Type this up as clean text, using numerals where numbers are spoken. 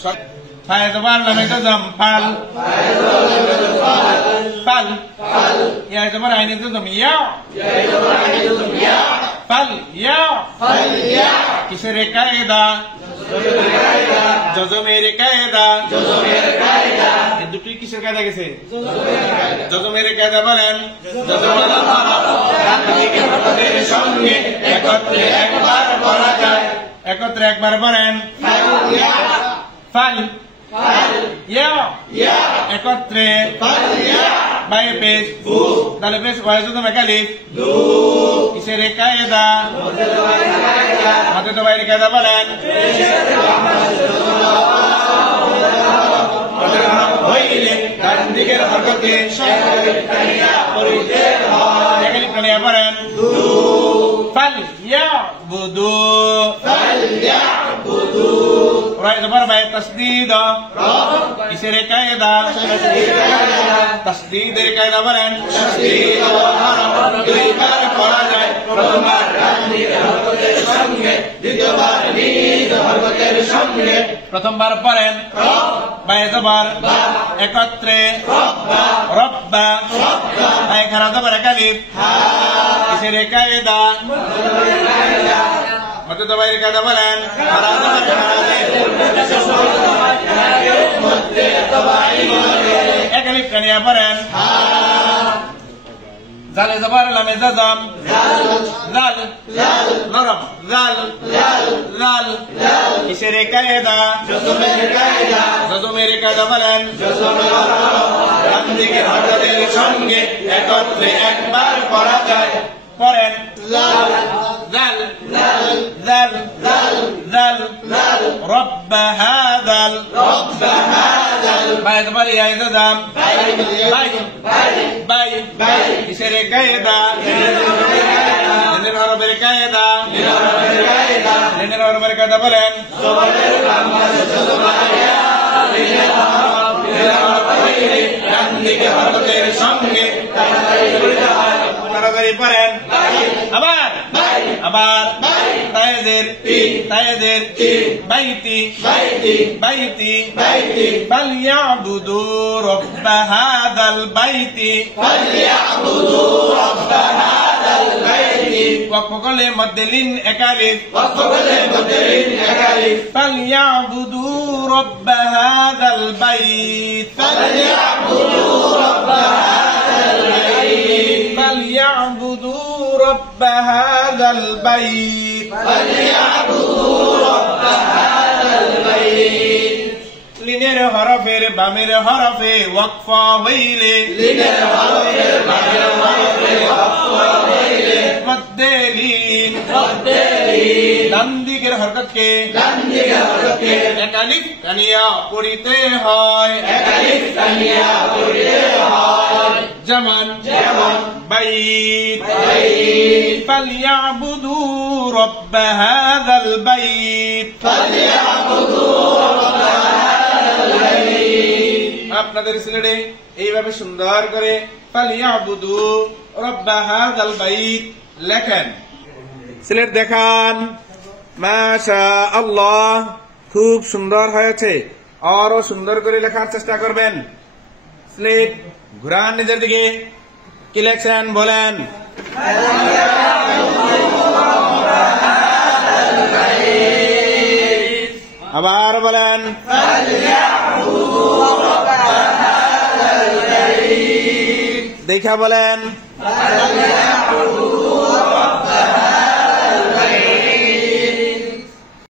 ফায়ে জবর লামে জজম ফাল ফাল ইয়া জবর আইনে জজম ইয়া ফাল ইয়া কিসের কায়দা জজমের কায়দা এই দুটি কিসের কায়দা গেছে জজমের কায়দা বলেন জজমের সঙ্গে একত্রে একবার পড়া যায় একত্রে একবার বলেন ফাল ইয়া একত্রে বায়ে পেশ দালে পেশ ওয়া জজম একালিফ কিসের কায়দা মধ্যে তো বাইরে কায়দা বলেন হইলে ডান দিকের হরকতে একালিফ কালিয়া বলেন ফাল ইয়াবুদু রায় জবর বায়ে তাসদীদ কিসের কায়দা তাসদীদের কায়দা বলেন তাসদীদ দুইবার পড়া যায় প্রথমবার ডান দিকের হরকতের সঙ্গে দ্বিতীয়বার নিজ হরকতের সঙ্গে প্রথমবার পড়েন বায়ে জবর একত্রে রব্বা বায়ে খারা জবর একালিফ কিসের কায়দা মধ্যে তো বাইরে কায়দা বলেন একালিফ কানিয়া পড়েন জালে জবর লামে জজম জাল নরম জাল কিসের কায়দা জজমের কায়দা বলেন ডান দিকের হরকতের সঙ্গে একত্রে একবার পড়া যায় পড়েন জাল رب هذا باي زبر يا زدام باي কিসের কায়দা লেনের হরফের কায়দা লেনের হরফের কায়দা বলেন ডান দিকে হরকতের সঙ্গে তাড়াতাড়ি পড়েন আবার তায়েদের বাইতি ফালইয়াবুদু রব্ব হাযাল বাইতি ওয়াকফ করলে মধ্যে লিন একালিফ ফালইয়াবুদু রব্ব হাযাল বাইত فليعبدوا رب هذا البيت লিনের হরফের বামের হরফে ওয়াকফা হইলে মধ্যে লিন ডান দিকের হরকতকে একালিফ কানিয়া পড়িতে হয় যেমন বাইত فليعبدوا رب هذا البيت আপনাদের সিলেটে এইভাবে সুন্দর করে ফালিয়াবুদু রব্ব হাযাল বাইত লেখেন সিলেট দেখান মাশাআল্লাহ খুব সুন্দর হয়েছে আরো সুন্দর করে লেখার চেষ্টা করবেন স্লিপ ঘুরান নিজের দিকে কি লেখছেন বলেন আবার বলেন দেখা বলেন